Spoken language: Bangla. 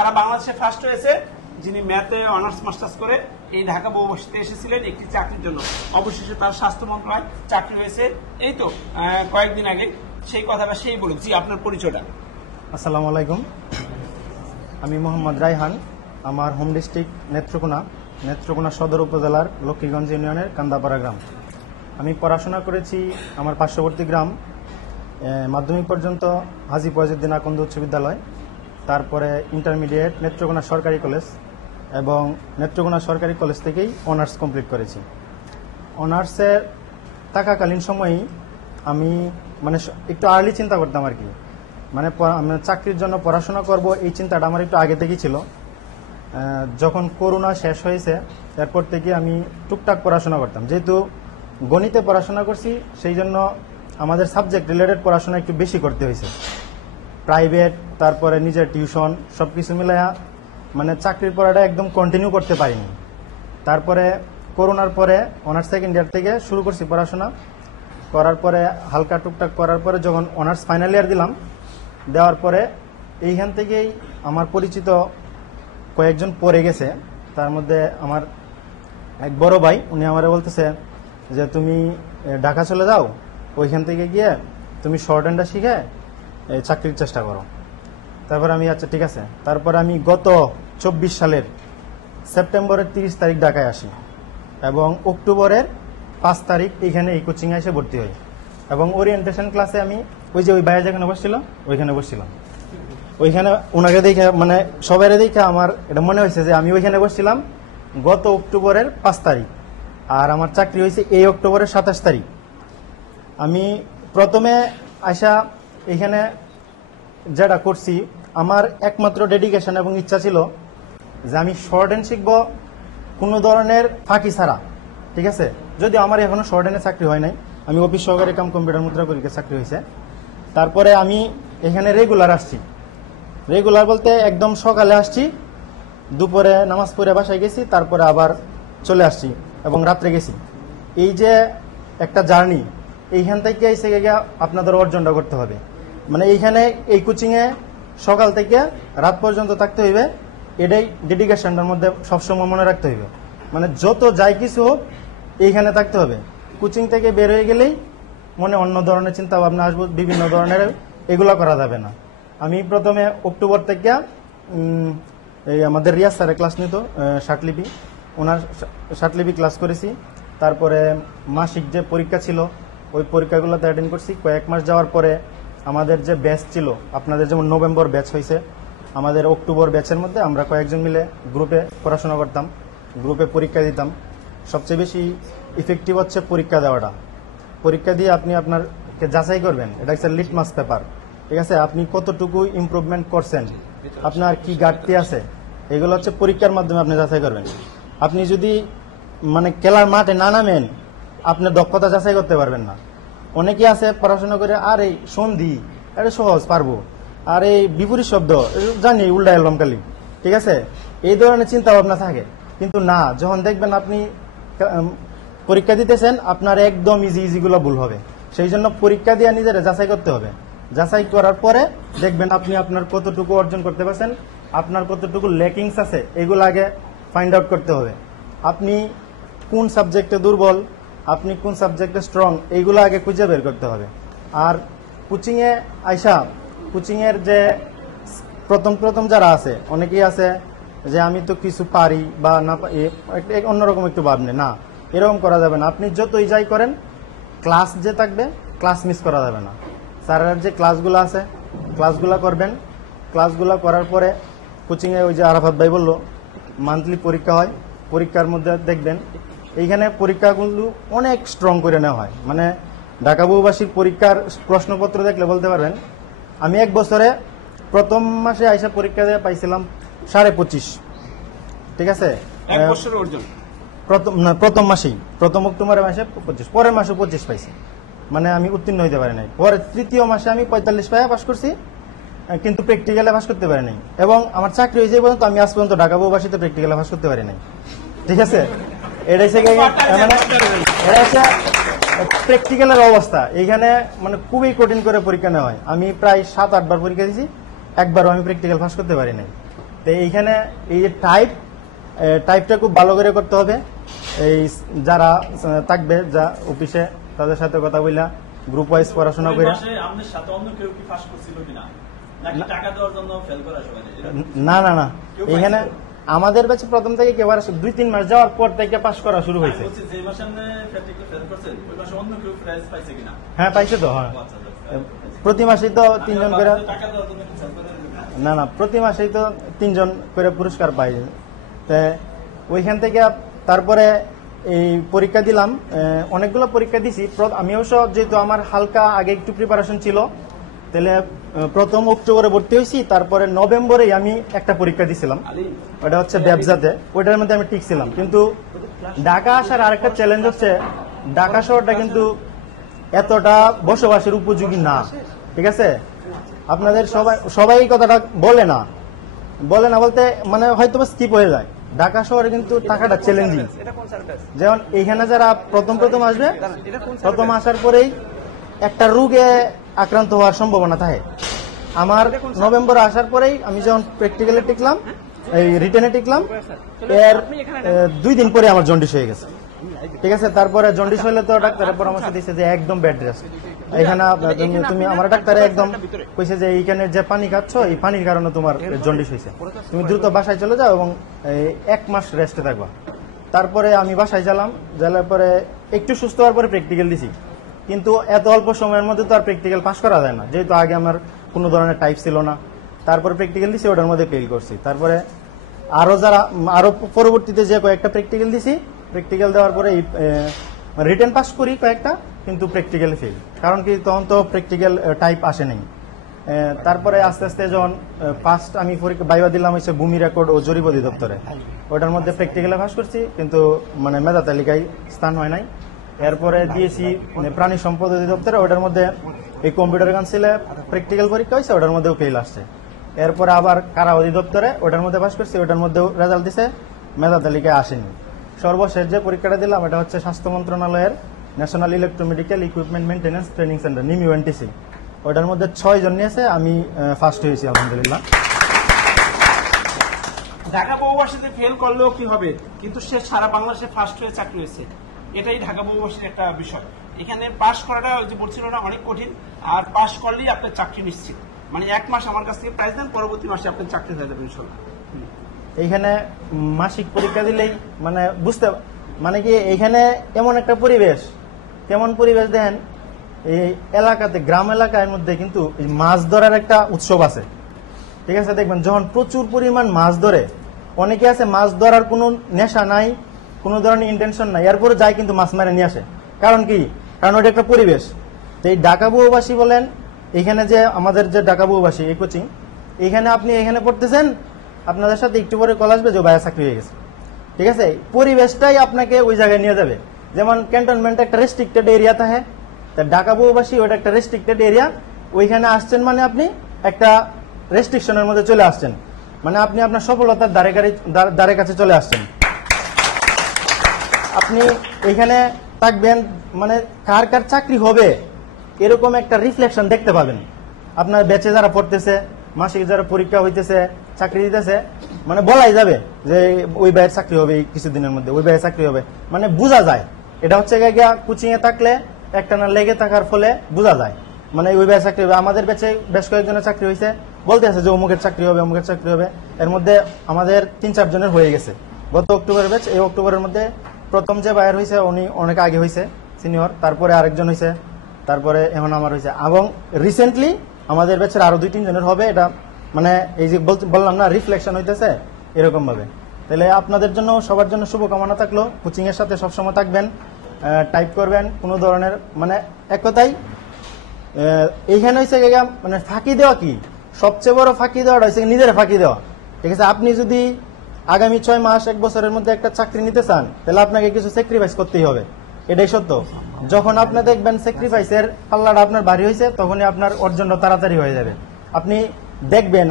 সারা বাংলাদেশে ফার্স্ট হয়েছে, যিনি ম্যাথে অনার্স মাস্টার্স করে এই ঢাকা বহুবর্ষিতে এসেছিলেন একটি চাকরির জন্য। অবশেষে তার স্বাস্থ্য মন্ত্রণালয় চাকরি হয়েছে এই তো কয়েকদিন আগে। সেই কথাটা সেই বলুক। জি, আপনার পরিচয়টা। আসসালামু আলাইকুম, আমি মোহাম্মদ রায়হান। আমার হোম ডিস্ট্রিক্ট নেত্রকোনা সদর উপজেলার লক্ষ্মীগঞ্জ ইউনিয়নের কান্দাপাড়া গ্রাম। আমি পড়াশোনা করেছি আমার পার্শ্ববর্তী গ্রাম, মাধ্যমিক পর্যন্ত হাজী ফয়জুদ্দিন আকন্দ উচ্চ বিদ্যালয়, তারপরে ইন্টারমিডিয়েট নেত্রকোনা সরকারি কলেজ, এবং নেত্রকোনা সরকারি কলেজ থেকেই অনার্স কমপ্লিট করেছি। অনার্সের থাকাকালীন সময়েই আমি একটু আর্লি চিন্তা করতাম আর কি, চাকরির জন্য পড়াশোনা করব, এই চিন্তাটা আমার একটু আগে থেকেই ছিল। যখন করোনা শেষ হয়েছে এরপর থেকে আমি টুকটাক পড়াশোনা করতাম। যেহেতু গণিতে পড়াশোনা করছি, সেই জন্য আমাদের সাবজেক্ট রিলেটেড পড়াশোনা একটু বেশি করতে হয়েছে। প্রাইভেট, তারপরে নিজের টিউশন, সব কিছু মিলাইয়া চাকরির পড়াটা একদম কন্টিনিউ করতে পারিনি। তারপরে করোনার পরে অনার্স সেকেন্ড ইয়ার থেকে শুরু করছি পড়াশোনা করার পরে, হালকা টুকটাক করার পরে যখন অনার্স ফাইনাল ইয়ার দিলাম, দেওয়ার পরে এইখান থেকেই আমার পরিচিত কয়েকজন পড়ে গেছে। তার মধ্যে আমার এক বড় ভাই, উনি আমারে বলতেছে যে তুমি ঢাকা চলে যাও, ওইখান থেকে গিয়ে তুমি শর্ট হ্যান্ডটা শিখে চাকরির চেষ্টা করো। তারপর আমি আচ্ছা ঠিক আছে। তারপর আমি গত 24 সালের সেপ্টেম্বরের 30 তারিখ ঢাকায় আসি এবং অক্টোবরের 5 তারিখ এইখানে এই কোচিংয়ে এসে ভর্তি হই। এবং ওরিয়েন্টেশন ক্লাসে আমি ওই যে ওই ভাইয়া যেখানে বসছিল ওইখানে বসছিলাম। ওইখানে ওনাকে দেখে সবাই দেখে আমার এটা মনে হয়েছে যে আমি ওইখানে বসছিলাম গত অক্টোবরের 5 তারিখ, আর আমার চাকরি হয়েছে এই অক্টোবরের 27 তারিখ। আমি প্রথমে আসা এখানে যেটা করছি, আমার একমাত্র ডেডিকেশন এবং ইচ্ছা ছিল যে আমি শর্ট হ্যান্ড শিখবো কোনো ধরনের ফাঁকি ছাড়া। ঠিক আছে, যদি আমার এখনো শর্ট হ্যান্ডে চাকরি হয় নাই, আমি অফিস সহকারী কাম কম্পিউটার মুদ্রা করিকে চাকরি হয়েছে। তারপরে আমি এখানে রেগুলার আসছি। রেগুলার বলতে একদম সকালে আসছি, দুপুরে নামাজ পড়ে বাসায় গেছি, তারপরে আবার চলে আসছি এবং রাত্রে গেছি। এই যে একটা জার্নি, এইখান থেকে এসে গিয়ে আপনাদের অর্জনটা করতে হবে। এইখানে এই কোচিংয়ে সকাল থেকে রাত পর্যন্ত থাকতে হইবে, এটাই ডেডিকেশনটার মধ্যে সবসময় মনে রাখতে হইবে। যত যাই কিছু হোক এইখানে থাকতে হবে। কোচিং থেকে বের হয়ে গেলেই মনে অন্য ধরনের চিন্তা ভাবনা আসবো, বিভিন্ন ধরনের, এগুলো করা যাবে না। আমি প্রথমে অক্টোবর থেকে এই আমাদের রিয়াজ স্যারের ক্লাস নিত ষাটলিপি, ওনার ষাটলিপি ক্লাস করেছি। তারপরে মাসিক যে পরীক্ষা ছিল ওই পরীক্ষাগুলোতে অ্যাটেন্ড করছি। কয়েক মাস যাওয়ার পরে আমাদের যে ব্যাচ ছিল, আপনাদের যেমন নভেম্বর ব্যাচ হয়েছে, আমাদের অক্টোবর ব্যাচের মধ্যে আমরা কয়েকজন মিলে গ্রুপে পড়াশোনা করতাম, গ্রুপে পরীক্ষা দিতাম। সবচেয়ে বেশি ইফেক্টিভ হচ্ছে পরীক্ষা দেওয়াটা। পরীক্ষা দিয়ে আপনি আপনারকে যাচাই করবেন, এটা হচ্ছে লিটমাস পেপার। ঠিক আছে, আপনি কতটুকু ইমপ্রুভমেন্ট করছেন, আপনার কি ঘাটতি আছে, এগুলো হচ্ছে পরীক্ষার মাধ্যমে আপনি যাচাই করবেন। আপনি যদি খেলার মাঠে না নামেন, আপনার দক্ষতা যাচাই করতে পারবেন না। অনেকে আছে পড়াশোনা করে, আর এই সন্ধি এটা সহজ পারবো, আর এই বিপরীত শব্দ জানি উল্টা এলবাম কালি, ঠিক আছে, এই ধরনের চিন্তা ভাবনা থাকে। কিন্তু না, যখন দেখবেন আপনি পরীক্ষা দিতেছেন, আপনার একদম ইজিগুলো ভুল হবে। সেই জন্য পরীক্ষা দিয়ে নিজের যাচাই করতে হবে। যাচাই করার পরে দেখবেন আপনি আপনার কতটুকু অর্জন করতে পারছেন, আপনার কতটুকু ল্যাকিংস আছে, এগুলো আগে ফাইন্ড আউট করতে হবে। আপনি কোন সাবজেক্টে দুর্বল, আপনি কোন সাবজেক্টে স্ট্রং, এইগুলো আগে খুঁজে বের করতে হবে। আর কোচিংয়ে আইসা, কোচিংয়ের যে প্রথম যারা আছে, অনেকেই আছে যে আমি তো কিছু পারি বা না, অন্যরকম একটু ভাবনে, না, এরকম করা যাবে না। আপনি যতই যাই করেন, ক্লাস যে থাকবে, ক্লাস মিস করা যাবে না। স্যারের যে ক্লাসগুলো আছে, ক্লাসগুলো করবেন। ক্লাসগুলো করার পরে কোচিংয়ে ওই যে আরাফাত ভাই বললো মান্থলি পরীক্ষা হয়, পরীক্ষার মধ্যে দেখবেন এইখানে পরীক্ষাগুলো অনেক স্ট্রং করে নেওয়া হয়। ঢাকা বহুবাসীর পরীক্ষার প্রশ্নপত্র দেখলে বলতে পারবেন, আমি এক বছরে প্রথম মাসে আইসা পরীক্ষা দিয়ে পাইছিলাম 25.5। ঠিক আছে, প্রথম মাসেই, প্রথম অক্টোবরের মাসে 25, পরের মাসে 25 পাইছি। আমি উত্তীর্ণ হইতে পারি নাই। পরে তৃতীয় মাসে আমি 45 পাইয়া পাস করছি, কিন্তু প্র্যাকটিক্যালে পাস করতে পারি নাই। এবং আমার চাকরি হয়েছে পর্যন্ত আমি আজ পর্যন্ত ঢাকা বহুবাসীতে প্র্যাকটিক্যালে পাস করতে পারি নাই। ঠিক আছে, এটা হচ্ছে প্র্যাকটিক্যালের অবস্থা। এইখানে খুবই কঠিন করে পরীক্ষা নেওয়া হয়। আমি প্রায় 7-8 বার পরীক্ষা দিয়েছি, একবারও আমি প্র্যাকটিক্যাল পাস করতে পারি নাই। তো এইখানে এই যে টাইপটা খুব ভালো করে করতে হবে। এই যারা থাকবে যা অফিসে তাদের সাথে কথা বইলা গ্রুপ ওয়াইজ পড়াশোনা করে। আমাদের সাথে অন্য কেউ কি পাস করছিল কিনা, নাকি টাকা দেওয়ার জন্য ফেল করা সবাই? না, এখানে আমাদের ব্যাচে প্রথম থেকে কেউ আর 2-3 মাস যাওয়ার পর থেকে পাস করা শুরু হয়েছে। যে মাসে আপনি প্র্যাকটিক্যাল ফেল করছেন ওই মাসে অন্য কেউ প্রাইজ পাইছে কিনা? হ্যাঁ, পাইছে তো। হ্যাঁ, প্রতি মাসেই তো 3 জন করে। টাকা দেওয়ার জন্য কি ফেল করেন? না, প্রতি মাসেই তো 3 জন করে পুরস্কার পাই। তো ওইখান থেকে তারপরে এই পরীক্ষা দিলাম, অনেকগুলো পরীক্ষা দিছি। আমি অবশ্য যেহেতু আমার হালকা আগে একটু প্রিপারেশন ছিল, তাহলে প্রথম অক্টোবরে ভর্তি হয়েছি, তারপরে নভেম্বরেই আমি একটা পরীক্ষা দিছিলাম, ওটা হচ্ছে ব্যবসাতে। ওইটার মধ্যে আমি টিকছিলাম। কিন্তু ঢাকা আসার আরেকটা চ্যালেঞ্জ হচ্ছে ঢাকা শহরটা কিন্তু এতটা বসবাসের উপযোগী না। ঠিক আছে, আপনাদের সবাই এই কথাটা বলে না বলতে মানে হয়তো স্কিপ হয়ে যায়। ঢাকা শহরে কিন্তু টাকাটা চ্যালেঞ্জিং। যেমন এইখানে যারা প্রথম আসবে, প্রথম আসার পরেই একটা রোগে আক্রান্ত হওয়ার সম্ভাবনা থাকে। আমার নভেম্বরে আসার পরেই আমি যখন প্র্যাকটিক্যালে টিকলাম, এই রিটেনে টিকলাম, এর 2 দিন পরে আমার জন্ডিস হয়ে গেছে। ঠিক আছে, তারপরে জন্ডিস হলে তো ডাক্তারের পরামর্শ দিয়েছে যে একদম বেড রেস্ট। এখানে তুমি আমার ডাক্তারে একদম কইছে যে এইখানে যে পানি খাচ্ছ এই পানির কারণে তোমার জন্ডিস হয়েছে, তুমি দ্রুত বাসায় চলে যাও এবং 1 মাস রেস্টে থাকবা। তারপরে আমি বাসায় যাওয়ার পরে একটু সুস্থ হওয়ার পরে প্র্যাকটিক্যাল দিছি। কিন্তু এত অল্প সময়ের মধ্যে তো আর প্র্যাকটিক্যাল পাস করা যায় না, যেহেতু আগে আমার কোনো ধরনের টাইপ ছিল না। তারপরে প্র্যাকটিক্যাল দিছি, ওটার মধ্যে ফেল করছি। তারপরে আরো পরবর্তীতে যে কয়েকটা প্র্যাকটিক্যাল দিছি, প্র্যাকটিক্যাল দেওয়ার পরে রিটেন পাস করি কয়েকটা, কিন্তু প্র্যাকটিক্যাল ফেল। কারণ কি, তখন তো প্র্যাকটিক্যাল টাইপ আসে নাই। তারপরে আস্তে আস্তে যখন ফার্স্ট আমি বাইবা দিলাম হচ্ছে ভূমি রেকর্ড ও জরিপ অধিদপ্তরে, ওটার মধ্যে প্র্যাকটিক্যালে পাস করছি, কিন্তু মানে মেধা তালিকায় স্থান হয় নাই। এরপরে দিয়েছি প্রাণী সম্পদ অধিদপ্তরে, ওটার মধ্যে এই কম্পিউটার কাউন্সিলে প্র্যাকটিক্যাল পরীক্ষা হয়েছে, ওটার মধ্যেও ফেল আসছে। এরপরে আবার কারা অধিদপ্তরে, ওটার মধ্যে পাস করছি, ওটার মধ্যেও রেজাল্ট দিছে, মেধা তালিকায় আসেনি। সর্বশেষ যে পরীক্ষাটা দিলাম এটা হচ্ছে স্বাস্থ্য মন্ত্রণালয়ের national electromedical equipment maintenance training centre NIMUNTC, ওটার মধ্যে 6 জন নিয়েছে, আমি ফার্স্ট হয়েছি আলহামদুলিল্লাহ। ঢাকা বহুভাষীতে ফেল করলেও কি হবে, কিন্তু সে সারা বাংলাদেশে ফার্স্ট হয়ে চাকরি হয়েছে। এটাই ঢাকা বহুভাষীর একটা বিষয়। এখানে পাশ করাটা ওই যে বলছিল না অনেক কঠিন, আর পাশ করলেই আপনার চাকরি নিশ্চিত। মানে 1 মাস আমার কাছ থেকে প্রাইজ দেন, পরবর্তী মাসে আপনার চাকরি হয়ে যাবে ইনশাল্লাহ। এইখানে মাসিক পরীক্ষা দিলেই মানে মানে কি এইখানে এমন একটা পরিবেশ, কেমন পরিবেশ দেন, এই এলাকাতে গ্রাম এলাকার মধ্যে কিন্তু মাছ ধরার একটা উৎসব আছে। ঠিক আছে, দেখবেন যখন প্রচুর পরিমাণ মাছ ধরে, অনেকে আছে মাছ ধরার কোনো নেশা নাই, কোনো ধরনের ইন্টেনশন নাই, এরপরে যায় কিন্তু মাছ মারে নিয়ে আসে। কারণ কি, কারণ ওটা একটা পরিবেশ। তো এই ঢাকা বহুভাষী বলেন, এখানে যে আমাদের যে ঢাকা বহুভাষী এই কোচিং, এখানে আপনি এখানে পড়তেছেন, আপনাদের সাথে একটু পরে কল আসবে যে ভাইয়া চাকরি হয়ে গেছে। ঠিক আছে, পরিবেশটাই আপনাকে ওই জায়গায় নিয়ে যাবে। যেমন ক্যান্টনমেন্ট একটা রেস্ট্রিক্টেড এরিয়া থাকে, তা ঢাকা বহুভাষী ওটা একটা রেস্ট্রিক্টেড এরিয়া। ওইখানে আসছেন মানে আপনি একটা রেস্ট্রিকশনের মধ্যে চলে আসছেন, মানে আপনি আপনার সফলতার দ্বারে কাছে চলে আসছেন। আপনি এখানে থাকবেন মানে কার কার চাকরি হবে এরকম একটা রিফ্লেকশন দেখতে পাবেন। আপনার ব্যাচে যারা পড়তেছে, মাসিক যারা পরীক্ষা হইতেছে, চাকরি দিতেছে, মানে বলাই যাবে যে ওই ভাইয়ের চাকরি হবে এই কিছুদিনের মধ্যে, ওই ভাইয়ের চাকরি হবে, মানে বোঝা যায়। এটা হচ্ছে কোচিং এ থাকলে একটা না লেগে থাকার ফলে বোঝা যায়, মানে ওই ভাইয়ের চাকরি হবে। আমাদের ব্যাচে বেশ কয়েকজনের চাকরি হয়েছে, বলতে আছে যে অমুকের চাকরি হবে, অমুকের চাকরি হবে। এর মধ্যে আমাদের 3-4 জনের হয়ে গেছে গত অক্টোবরের ব্যাচ। এই অক্টোবরের মধ্যে প্রথম যে ভাইয়ের হয়েছে উনি অনেক আগে হয়েছে, সিনিয়র, তারপরে আরেকজন হয়েছে, তারপরে এখন আমার হয়েছে, এবং রিসেন্টলি আমাদের ব্যাচের আরো 2-3 জনের হবে। এটা মানে এই যে বললাম না, রিফ্লেকশন হইতেছে এরকম ভাবে। তাহলে আপনাদের জন্য সবার জন্য শুভকামনা থাকলো। কোচিং এর সাথে সবসময় থাকবেন, টাইপ করবেন, কোনো ধরনের মানে এক কথাই এইখানে হয়েছে মানে ফাঁকি দেওয়া কি, সবচেয়ে বড় ফাঁকি দেওয়াটা হয়েছে নিজের ফাঁকি দেওয়া। ঠিক আছে, আপনি যদি আগামী 6 মাস 1 বছরের মধ্যে একটা চাকরি নিতে চান, তাহলে আপনাকে কিছু স্যাক্রিফাইস করতেই হবে, এটাই সত্য। যখন আপনি দেখবেন স্যাক্রিফাইসের পাল্লাটা আপনার ভারী হয়েছে, তখনই আপনার অর্জনটা তাড়াতাড়ি হয়ে যাবে। আপনি দেখবেন